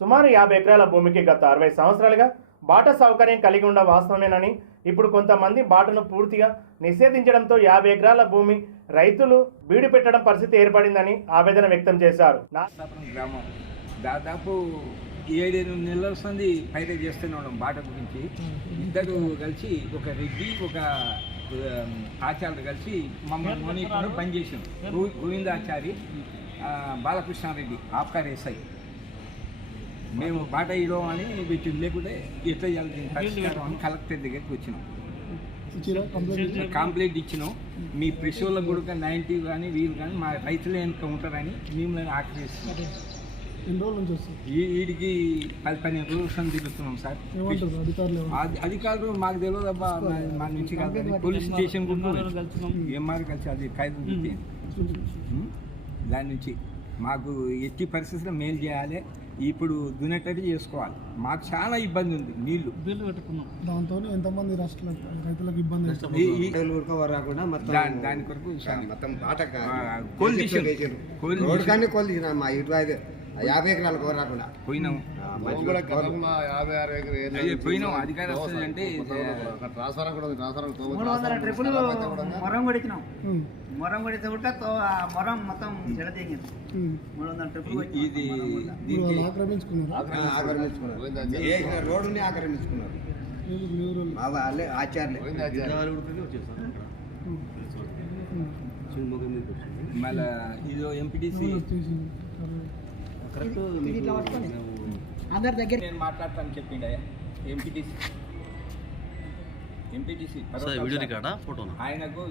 సుమారు యాభై ఎకరాల భూమికి గత అరవై సంవత్సరాలుగా బాట సౌకర్యం కలిగి ఉన్న వాస్తవమేనని ఇప్పుడు కొంతమంది బాటను పూర్తిగా నిషేధించడంతో యాభై ఎకరాల భూమి రైతులు బీడు పెట్టడం పరిస్థితి ఏర్పడిందని ఆవేదన వ్యక్తం చేశారు. గ్రామం. దాదాపు ఏడెనిమిది నెలల వస్తుంది పైరు చేస్తూనే ఉన్నాం బాట గురించి. ఇద్దరు కలిసి ఒక రెడ్డి ఒక ఆ, ఆచార్యులు కలిసి మమ్మల్ని మోనీకుండా పనిచేసాం గోవిందాచారి బాలకృష్ణారెడ్డి ఆప్కార్ ఎస్ఐ. మేము బాట ఇవ్వం అని పెట్టి లేకుంటే ఎట్లా చేయాలి కలెక్టర్ దగ్గరికి వచ్చినాం. కంప్లైంట్ ఇచ్చి కంప్లైంట్ ఇచ్చినాం. మీ ప్రెస్ వాళ్ళకు కూడా నైంటీ కానీ వీళ్ళు కానీ మా రైతులే వెనుక ఉంటారని మేము ఈ వీడికి పది పన్నెండు రోజులు తిరుగుతున్నాం సార్. అధికారులు ఏమంటారు? అది అధికారులు మాకు తెలియదు అబ్బా మా- నుంచి కాదు. పోలీస్ స్టేషన్ కూడా ఎంఆర్ కలిసి అది ఖైదు? దాని నుంచి మాకు ఎట్టి పరిస్థితుల్లో మేలు చేయాలి. ఇప్పుడు దున్నేటట్టు చేసుకోవాలి. మాకు చాలా ఇబ్బంది ఉంది నీళ్ళు. దాంతో ఎంతమంది రాష్ట్రాల రైతులకు ఇబ్బంది రాకుండా మొత్తం దాని కొరకు మొత్తం బాట కోల్ తీసారు. కోల్ రోడ్ తీసారు. కానీ కోల్ తీసిన మా ఇటు ఐదు యాభై ఎకరాలు కోర రాకుండా. పోయినాము. పోయినాం అధికారం వస్తుంది అంటే మూడు వందల ట్రిప్పులు మొరం మొరం కొడితే కూడా తో- ఆ మొరం మొత్తం. మూడు వందల ఇది ఆక్రమించుకున్నారు. రోడ్డుని ఆక్రమించుకున్నారు? ఆచార్యులే. మళ్ళా ఎంపీటీసీ తీసింది? అందరి దగ్గర నేను మాట్లాడతాను చెప్పిండ ఎంపీటీసీ ఎంపీటీసీ వీడియో రికార్డా? ఫోటోనా? ఆయనకు.